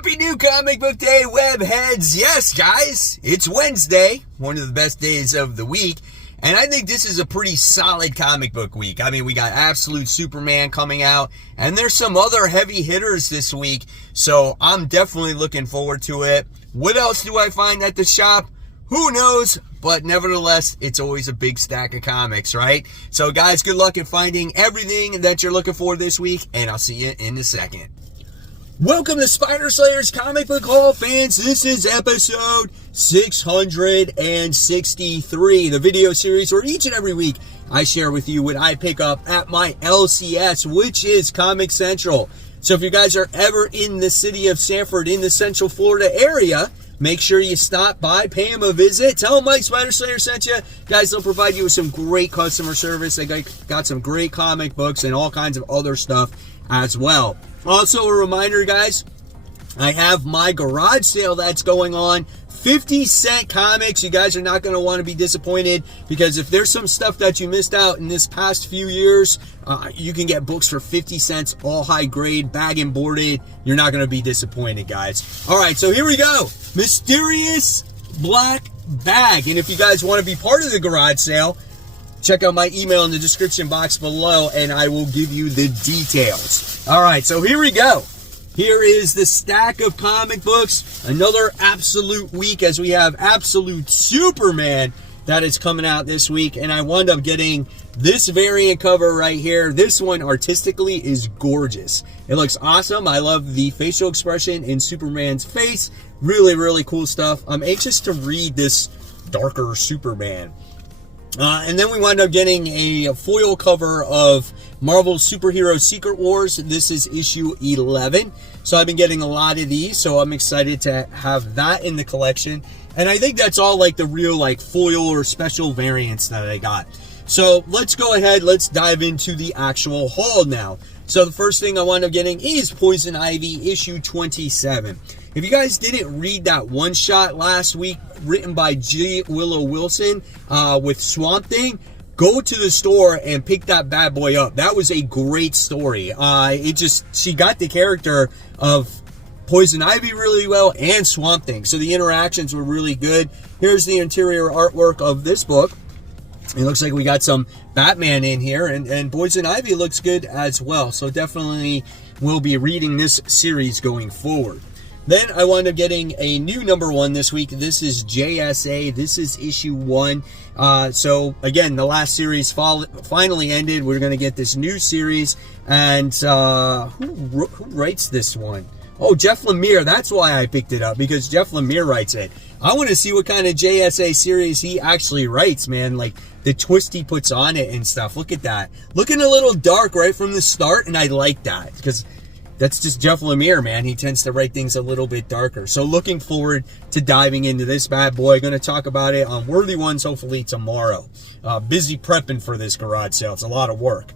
Happy new comic book day, Webheads. Yes, guys, it's Wednesday, one of the best days of the week. And I think this is a pretty solid comic book week. I mean, we got Absolute Superman coming out, and there's some other heavy hitters this week. So I'm definitely looking forward to it. What else do I find at the shop? Who knows? But nevertheless, it's always a big stack of comics, right? So guys, good luck in finding everything that you're looking for this week, and I'll see you in a second. Welcome to Spider Slayer's Comic Book Haul, fans. This is episode 663, the video series where each and every week I share with you what I pick up at my LCS, which is Comic Central. So if you guys are ever in the city of Sanford, in the Central Florida area, make sure you stop by, pay him a visit. Tell him Mike Spider Slayer sent you. Guys, they'll provide you with some great customer service. They got some great comic books and all kinds of other stuff as well. Also, a reminder, guys, I have my garage sale that's going on. 50-cent comics. You guys are not going to want to be disappointed, because if there's some stuff that you missed out in this past few years, you can get books for 50 cents, all high grade, bag and boarded. You're not going to be disappointed, guys. All right, so here we go. Mysterious Black Bag. And if you guys want to be part of the garage sale, check out my email in the description box below, and I will give you the details. All right, so here we go. Here is the stack of comic books. Another absolute week, as we have Absolute Superman that is coming out this week. And I wound up getting this variant cover right here. This one artistically is gorgeous. It looks awesome. I love the facial expression in Superman's face. Really, really cool stuff. I'm anxious to read this darker Superman. And then we wound up getting a foil cover of Marvel's Superhero Secret Wars. This is issue 11. So I've been getting a lot of these, so I'm excited to have that in the collection. And I think that's all like the real like foil or special variants that I got. So let's go ahead, let's dive into the actual haul now. So the first thing I wound up getting is Poison Ivy issue 27. If you guys didn't read that one shot last week written by G. Willow Wilson with Swamp Thing, go to the store and pick that bad boy up. That was a great story. She got the character of Poison Ivy really well and Swamp Thing. So the interactions were really good. Here's the interior artwork of this book. It looks like we got some Batman in here, and Poison Ivy looks good as well. So definitely will be reading this series going forward. Then I wound up getting a new #1 this week. This is JSA. This is issue 1. So again, the last series finally ended. We're going to get this new series. And who writes this one? Oh, Jeff Lemire. That's why I picked it up, because Jeff Lemire writes it. I want to see what kind of JSA series he actually writes, man. Like the twist he puts on it and stuff. Look at that. Looking a little dark right from the start, and I like that, because that's just Jeff Lemire, man. He tends to write things a little bit darker. So looking forward to diving into this bad boy. Going to talk about it on Worthy Ones hopefully tomorrow. Busy prepping for this garage sale. It's a lot of work.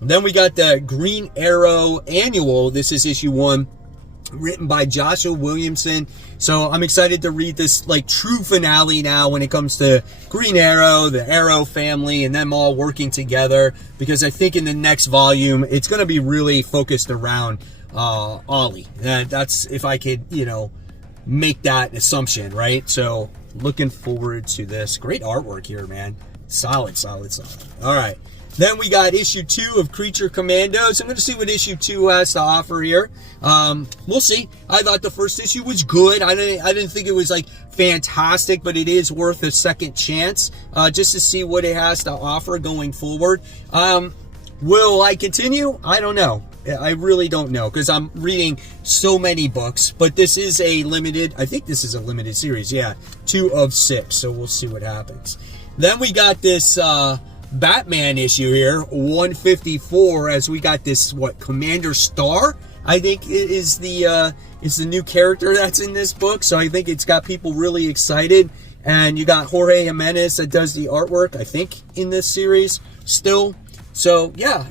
And then we got the Green Arrow Annual. This is issue 1. Written by Joshua Williamson. So I'm excited to read this like true finale now when it comes to Green Arrow, the Arrow family, and them all working together, because I think in the next volume it's going to be really focused around Ollie. That's if I could, make that assumption, right? So looking forward to this. Great artwork here, man. Solid. All right. Then we got issue 2 of Creature Commandos. I'm going to see what issue 2 has to offer here. We'll see. I thought the first issue was good. I didn't think it was like fantastic, but it is worth a second chance just to see what it has to offer going forward. Will I continue? I don't know. I really don't know, because I'm reading so many books. But this is a limited, I think this is a limited series. Yeah, 2 of 6. So we'll see what happens. Then we got this Batman issue here, 154, as we got this, Commander Star, I think is the new character that's in this book. So I think it's got people really excited. And you got Jorge Jimenez that does the artwork, I think, in this series still. So yeah,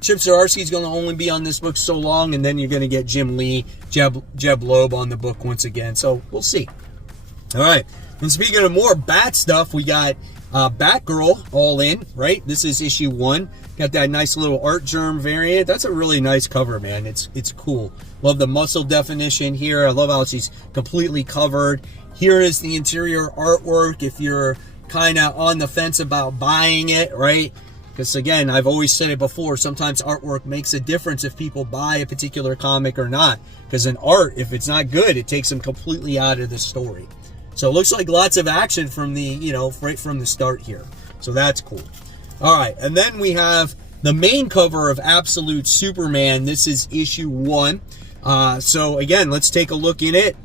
Chip Zdarsky's going to only be on this book so long, and then you're going to get Jim Lee, Jeb Loeb on the book once again. So we'll see. All right. And speaking of more Bat stuff, we got Batgirl all in, right? This is issue 1. Got that nice little art germ variant. That's a really nice cover, man. It's cool. Love the muscle definition here. I love how she's completely covered. Here is the interior artwork if you're kind of on the fence about buying it, right? Because again, I've always said it before, sometimes artwork makes a difference if people buy a particular comic or not. Because in art, if it's not good, it takes them completely out of the story. So it looks like lots of action from the, you know, right from the start here. So that's cool. All right, and then we have the main cover of Absolute Superman. This is issue 1. So again, let's take a look in it.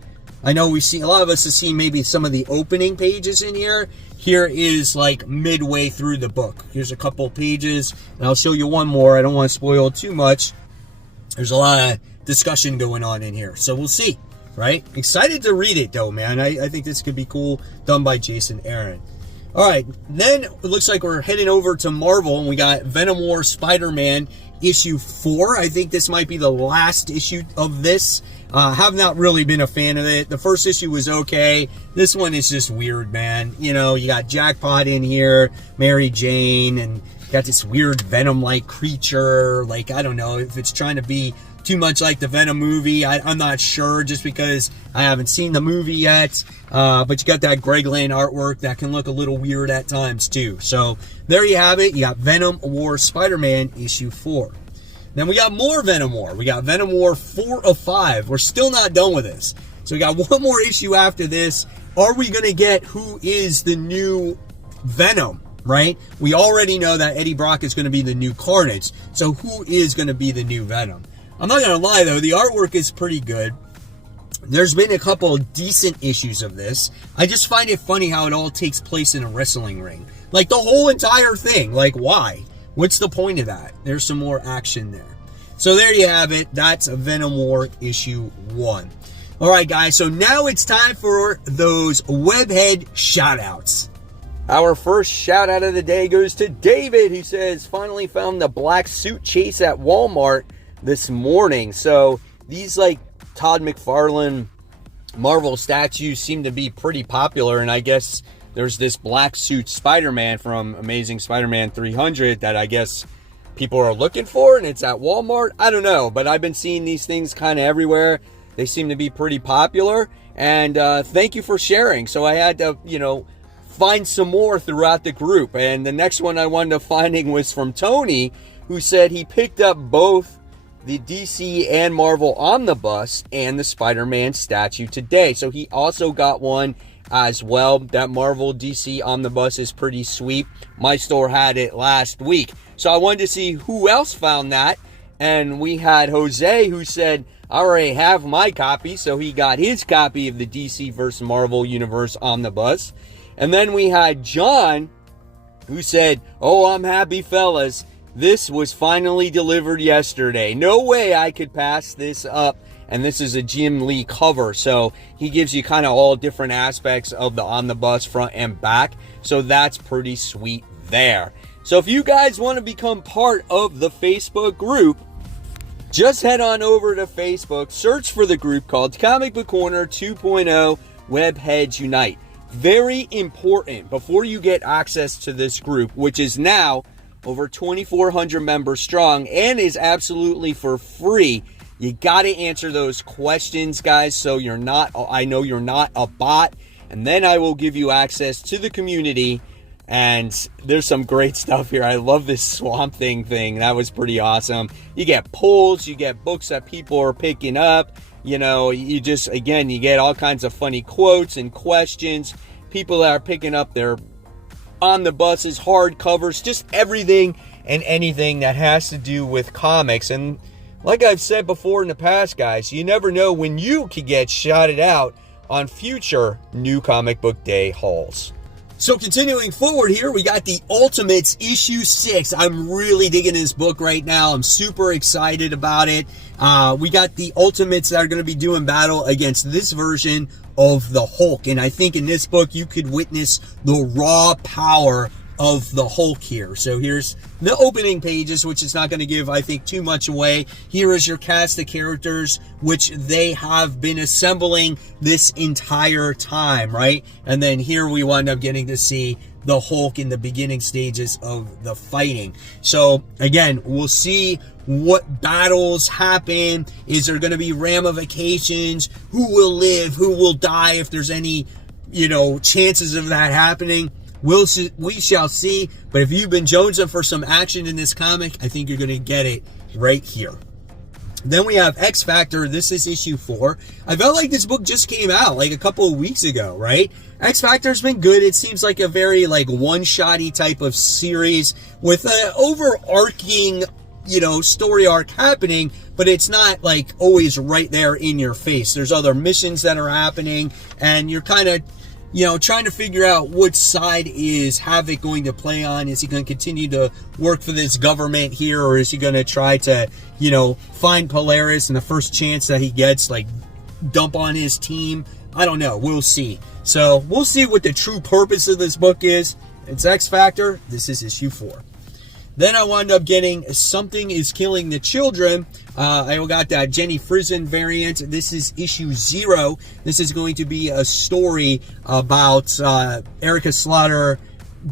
I know a lot of us have seen maybe some of the opening pages in here. Here is like midway through the book. Here's a couple pages, and I'll show you one more. I don't want to spoil too much. There's a lot of discussion going on in here, so we'll see, right? Excited to read it though, man. I think this could be cool, done by Jason Aaron. All right, then it looks like we're heading over to Marvel, and we got Venom War Spider-Man issue 4. I think this might be the last issue of this. Have not really been a fan of it. The first issue was okay. This one is just weird, man. You know, you got Jackpot in here, Mary Jane, and got this weird Venom-like creature. Like, I don't know if it's trying to be too much like the Venom movie. I'm not sure, just because I haven't seen the movie yet. But you got that Greg Land artwork that can look a little weird at times too. So there you have it. You got Venom War Spider-Man issue 4. Then we got more Venom War. We got Venom War 4 of 5. We're still not done with this. So we got one more issue after this. Are we going to get who is the new Venom, right? We already know that Eddie Brock is going to be the new Carnage. So who is going to be the new Venom? I'm not going to lie, though. The artwork is pretty good. There's been a couple of decent issues of this. I just find it funny how it all takes place in a wrestling ring. Like, the whole entire thing. Like, why? What's the point of that? There's some more action there. So there you have it. That's Venom War issue 1. All right, guys. So now it's time for those Webhead Shoutouts. Our first shout out of the day goes to David. He says, finally found the black suit chase at Walmart this morning. So these like Todd McFarlane Marvel statues seem to be pretty popular, and I guess there's this black suit Spider-Man from Amazing Spider-Man 300 that I guess people are looking for, and it's at Walmart. I don't know, but I've been seeing these things kind of everywhere. They seem to be pretty popular, and thank you for sharing. So I had to, you know, find some more throughout the group, and the next one I wound up finding was from Tony, who said he picked up both the DC and Marvel Omnibus and the Spider-Man statue today. So he also got one as well. That Marvel DC Omnibus is pretty sweet. My store had it last week. So I wanted to see who else found that. And we had Jose, who said, I already have my copy. So he got his copy of the DC vs. Marvel Universe Omnibus. And then we had John, who said, oh, I'm happy, fellas. This was finally delivered yesterday. No way I could pass this up. And this is a Jim Lee cover. So he gives you kind of all different aspects of the omnibus front and back. So that's pretty sweet there. So if you guys want to become part of the Facebook group, just head on over to Facebook, search for the group called Comic Book Corner 2.0 Webheads Unite. Very important before you get access to this group, which is now over 2,400 members strong and is absolutely for free. You got to answer those questions, guys, so you're not, I know you're not a bot, and then I will give you access to the community, and there's some great stuff here. I love this Swamp Thing. That was pretty awesome. You get polls, you get books that people are picking up, you know, you just, again, you get all kinds of funny quotes and questions, people that are picking up their omnibuses, hardcovers, just everything and anything that has to do with comics. And like I've said before in the past, guys, you never know when you could get shouted out on future New Comic Book Day hauls. So continuing forward here, we got the Ultimates issue 6. I'm really digging this book right now. I'm super excited about it. We got the Ultimates that are going to be doing battle against this version of the Hulk. And I think in this book, you could witness the raw power of the Hulk here. So here's the opening pages, which is not going to give, I think, too much away. Here is your cast of characters, which they have been assembling this entire time, right? And then here we wind up getting to see the Hulk in the beginning stages of the fighting. So again, we'll see what battles happen. Is there going to be ramifications? Who will live? Who will die? If there's any, chances of that happening, we shall see. But if you've been jonesing for some action in this comic, I think you're going to get it right here. Then we have X Factor. This is issue 4. I felt like this book just came out like a couple of weeks ago, right? X Factor's been good. It seems like a very one-shotty type of series with an overarching, story arc happening, but it's not always right there in your face. There's other missions that are happening, and you're kind of trying to figure out which side is Havoc going to play on. Is he going to continue to work for this government here, or is he going to try to, find Polaris and the first chance that he gets, dump on his team? I don't know. We'll see. So we'll see what the true purpose of this book is. It's X Factor. This is issue 4. Then I wound up getting Something is Killing the Children. I got that Jenny Frison variant. This is issue 0. This is going to be a story about Erica Slaughter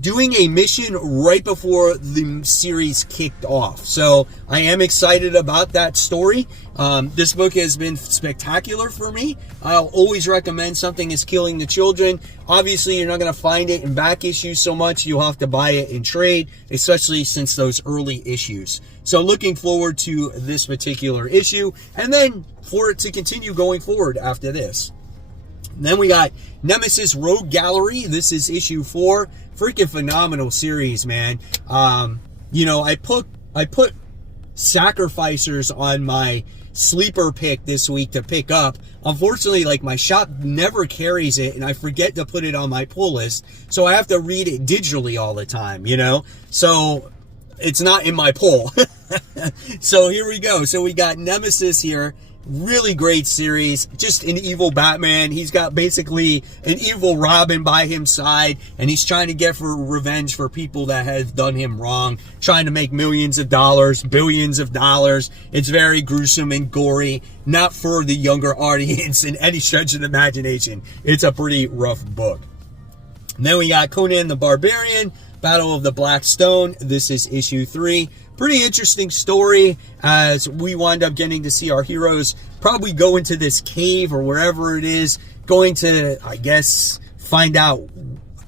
doing a mission right before the series kicked off. So I am excited about that story. This book has been spectacular for me. I'll always recommend Something is Killing the Children. Obviously, you're not going to find it in back issues so much. You'll have to buy it in trade, especially since those early issues. So looking forward to this particular issue, and then for it to continue going forward after this. And then we got Nemesis Rogue Gallery. This is issue 4. Freaking phenomenal series, man. I put Sacrificers on my sleeper pick this week to pick up. Unfortunately, my shop never carries it, and I forget to put it on my pull list, so I have to read it digitally all the time, So it's not in my pull. So here we go. So we got Nemesis here. Really great series. Just an evil Batman. He's got basically an evil Robin by his side, and he's trying to get for revenge for people that have done him wrong, trying to make millions of dollars, billions of dollars. It's very gruesome and gory, not for the younger audience in any stretch of the imagination. It's a pretty rough book. And then we got Conan the Barbarian, Battle of the Black Stone. This is issue 3. Pretty interesting story, as we wind up getting to see our heroes probably go into this cave or wherever it is, going to, I guess, find out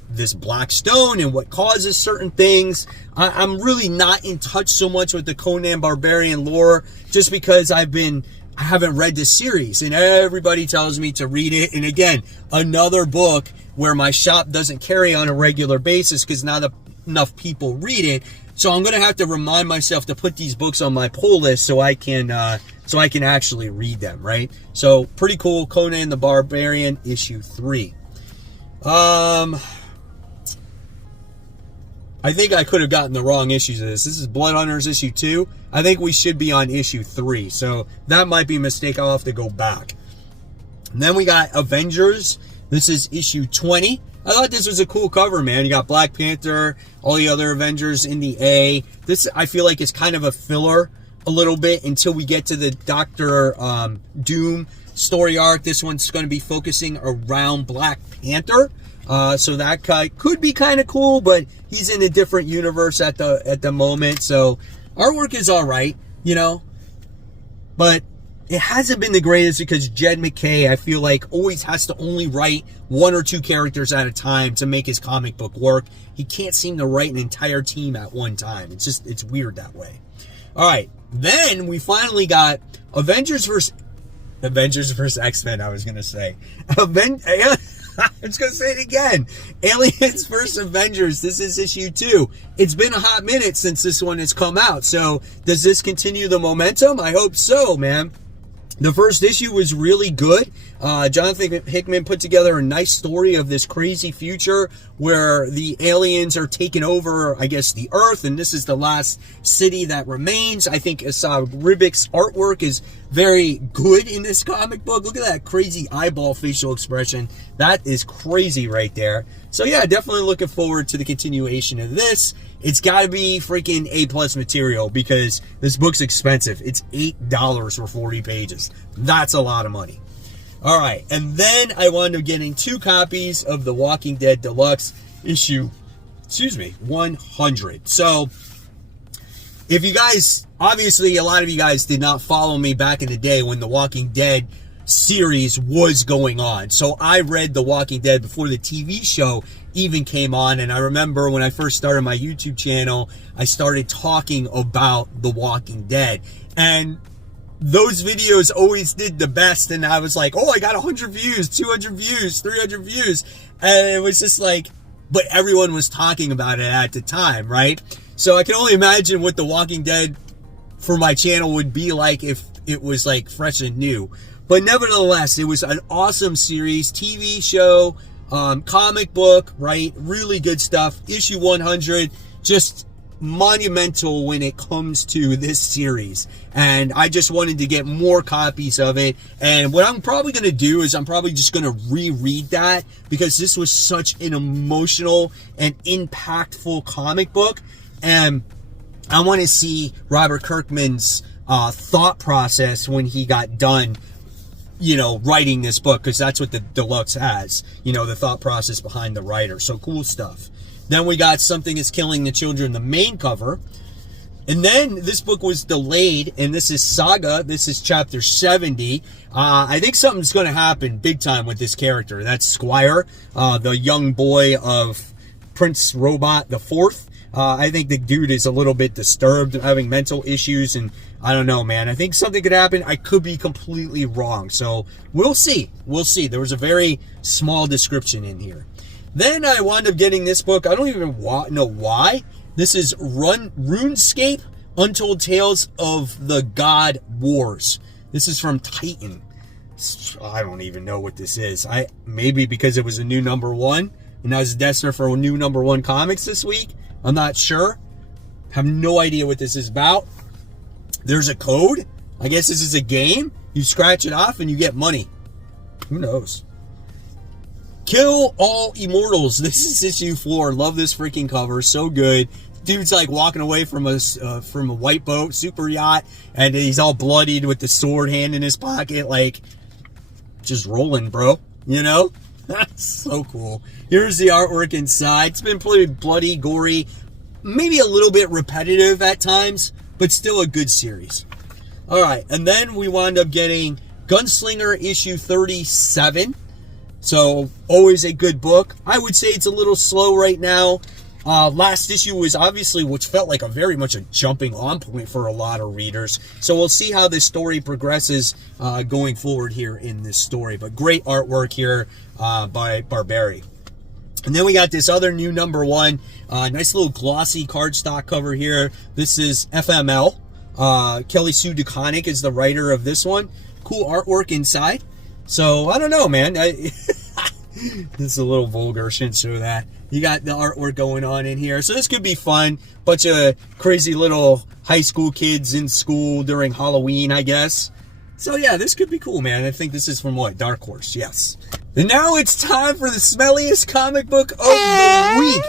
this black stone and what causes certain things. I'm really not in touch so much with the Conan Barbarian lore, just because I haven't read this series, and everybody tells me to read it. And again, another book where my shop doesn't carry on a regular basis because not enough people read it. So I'm going to have to remind myself to put these books on my pull list so I can actually read them, right? So pretty cool. Conan the Barbarian, issue 3. I think I could have gotten the wrong issues of this. This is Blood Hunters issue 2. I think we should be on issue 3. So that might be a mistake. I'll have to go back. And then we got Avengers. This is issue 20. I thought this was a cool cover, man. You got Black Panther, all the other Avengers in the A. This, I feel like, is kind of a filler a little bit until we get to the Doctor Doom story arc. This one's going to be focusing around Black Panther. So that could be kind of cool, but he's in a different universe at the moment. So artwork is all right, but it hasn't been the greatest because Jed McKay, I feel like, always has to only write 1 or 2 characters at a time to make his comic book work. He can't seem to write an entire team at one time. It's weird that way. All right, then we finally got Avengers versus X-Men, I was going to say. I was going to say it again. Aliens vs. Avengers. This is issue 2. It's been a hot minute since this one has come out. So does this continue the momentum? I hope so, man. The first issue was really good. Jonathan Hickman put together a nice story of this crazy future where the aliens are taking over, I guess, the Earth, and this is the last city that remains. I think Asad Ribic's artwork is very good in this comic book. Look at that crazy eyeball facial expression. That is crazy right there. So yeah, definitely looking forward to the continuation of this. It's got to be freaking A+ material because this book's expensive. It's $8 for 40 pages. That's a lot of money. All right, and then I wound up getting 2 copies of The Walking Dead Deluxe issue 100. So if you guys, obviously a lot of you guys did not follow me back in the day when The Walking Dead series was going on. So I read The Walking Dead before the TV show even came on, and I remember when I first started my YouTube channel, I started talking about The Walking Dead, and those videos always did the best, and I was like, oh, I got 100 views, 200 views, 300 views, and it was just like, but everyone was talking about it at the time, right? So I can only imagine what The Walking Dead for my channel would be like if it was like fresh and new. But nevertheless, it was an awesome series, TV show, comic book, right? Really good stuff. Issue 100, just monumental when it comes to this series. And I just wanted to get more copies of it. And what I'm probably going to do is I'm probably just going to reread that, because this was such an emotional and impactful comic book. And I want to see Robert Kirkman's thought process when he got done, you know, writing this book, because that's what the deluxe has, you know, the thought process behind the writer. So cool stuff. Then we got Something is Killing the Children, the main cover. And then this book was delayed, and this is Saga. This is chapter 70. I think something's going to happen big time with this character. That's Squire, the young boy of Prince Robot the Fourth. I think the dude is a little bit disturbed, having mental issues, and I don't know, man. I think something could happen. I could be completely wrong. So we'll see. We'll see. There was a very small description in here. Then I wound up getting this book. I don't even know why. This is RuneScape, Untold Tales of the God Wars. This is from Titan. I don't even know what this is. Maybe because it was a new #1, and I was desperate for a new #1 comics this week. I'm not sure. Have no idea what this is about. There's a code. I guess this is a game. You scratch it off and you get money. Who knows? Kill All Immortals. This is issue 4. Love this freaking cover. So good. Dude's like walking away from a white boat, super yacht, and he's all bloodied with the sword hand in his pocket, like just rolling, bro. You know? That's so cool. Here's the artwork inside. It's been pretty bloody, gory, maybe a little bit repetitive at times, but still a good series. All right, and then we wound up getting Gunslinger issue 37. So always a good book. I would say it's a little slow right now. Last issue was obviously, which felt like very much a jumping on point for a lot of readers. So we'll see how this story progresses going forward here in this story. But great artwork here by Barberi. And then we got this other new #1, nice little glossy cardstock cover here. This is FML. Kelly Sue DeConnick is the writer of this one. Cool artwork inside. So I don't know, man. This is a little vulgar, shouldn't show that. You got the artwork going on in here. So this could be fun. Bunch of crazy little high school kids in school during Halloween, I guess. So yeah, this could be cool, man. I think this is from what? Dark Horse, yes. And now it's time for the smelliest comic book of the week.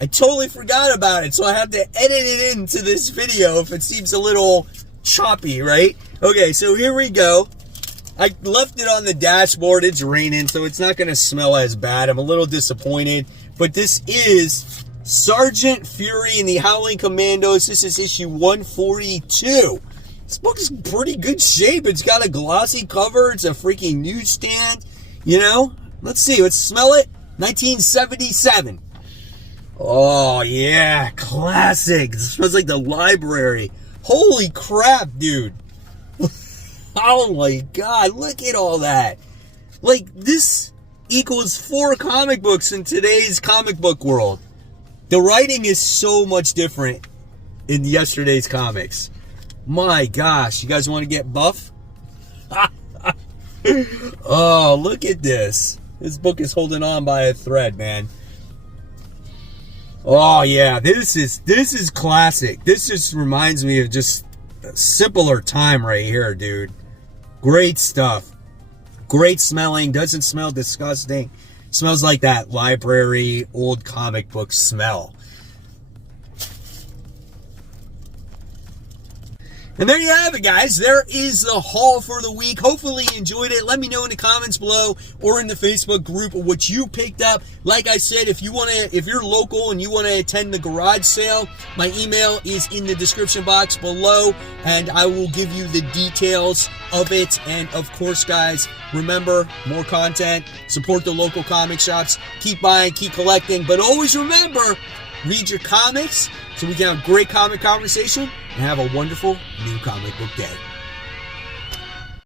I totally forgot about it, so I have to edit it into this video if it seems a little choppy, right? Okay, so here we go. I left it on the dashboard. It's raining, so it's not going to smell as bad. I'm a little disappointed. But this is Sergeant Fury and the Howling Commandos. This is issue 142. This book is in pretty good shape. It's got a glossy cover. It's a freaking newsstand. You know? Let's see. Let's smell it. 1977. Oh, yeah. Classic. This smells like the library. Holy crap, dude. Oh my God, look at all that. Like, this equals 4 comic books in today's comic book world. The writing is so much different in yesterday's comics. My gosh, you guys want to get buff? Oh, look at this. This book is holding on by a thread, man. Oh yeah, this is classic. This just reminds me of just a simpler time right here, dude. Great stuff. Great smelling. Doesn't smell disgusting. Smells like that library, old comic book smell. And there you have it, guys. There is the haul for the week. Hopefully you enjoyed it. Let me know in the comments below or in the Facebook group what you picked up. Like I said, if you're local and you want to attend the garage sale, my email is in the description box below, and I will give you the details of it. And of course, guys, remember, more content, support the local comic shops, keep buying, keep collecting, but always remember, read your comics so we can have a great comic conversation and have a wonderful new comic book day.